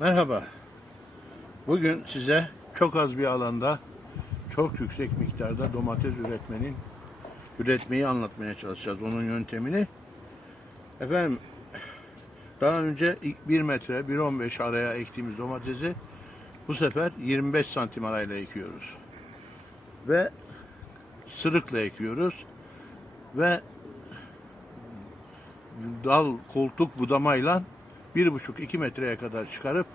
Merhaba. Bugün size çok az bir alanda çok yüksek miktarda domates üretmenin üretmeyi anlatmaya çalışacağız. Onun yöntemini. Efendim daha önce 1 metre 1.15 araya ektiğimiz domatesi bu sefer 25 santim arayla ekiyoruz. Ve sırıkla ekiyoruz. Ve dal koltuk budamayla 1,5-2 metreye kadar çıkarıp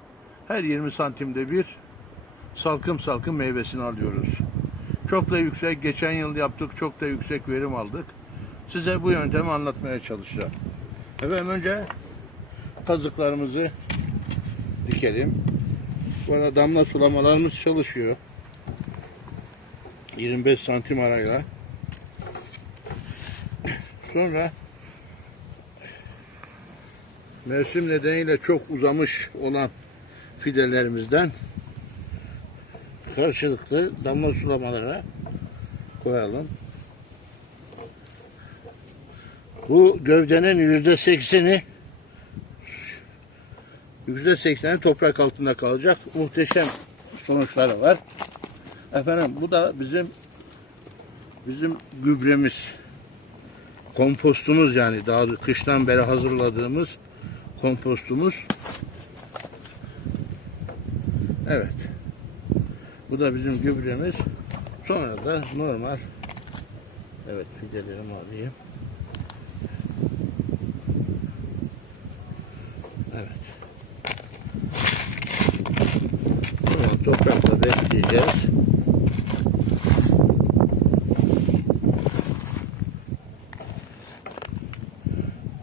her 20 santimde bir salkım salkım meyvesini alıyoruz. Çok da yüksek, geçen yıl yaptık, çok da yüksek verim aldık. Size bu yöntemi anlatmaya çalışacağım. Efendim önce kazıklarımızı dikelim. Bu arada damla sulamalarımız çalışıyor. 25 santim arayla. Sonra mevsim nedeniyle çok uzamış olan fidelerimizden karşılıklı damla sulamalara koyalım. Bu gövdenin yüzde sekseni yüzde sekseni toprak altında kalacak. Muhteşem sonuçları var. Efendim bu da bizim bizim gübremiz kompostumuz yani daha kıştan beri hazırladığımız kompostumuz. Evet. Bu da bizim gübremiz. Sonra da normal Evet fidelerimi alayım. Evet. Sonra toprakla besleyeceğiz.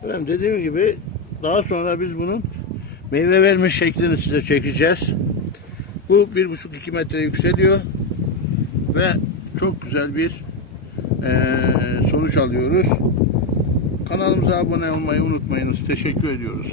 Efendim dediğim gibi daha sonra biz bunun meyve vermiş şeklini size çekeceğiz. Bu bir buçuk iki metre yükseliyor ve çok güzel bir eee, sonuç alıyoruz. Kanalımıza abone olmayı unutmayınız. Teşekkür ediyoruz.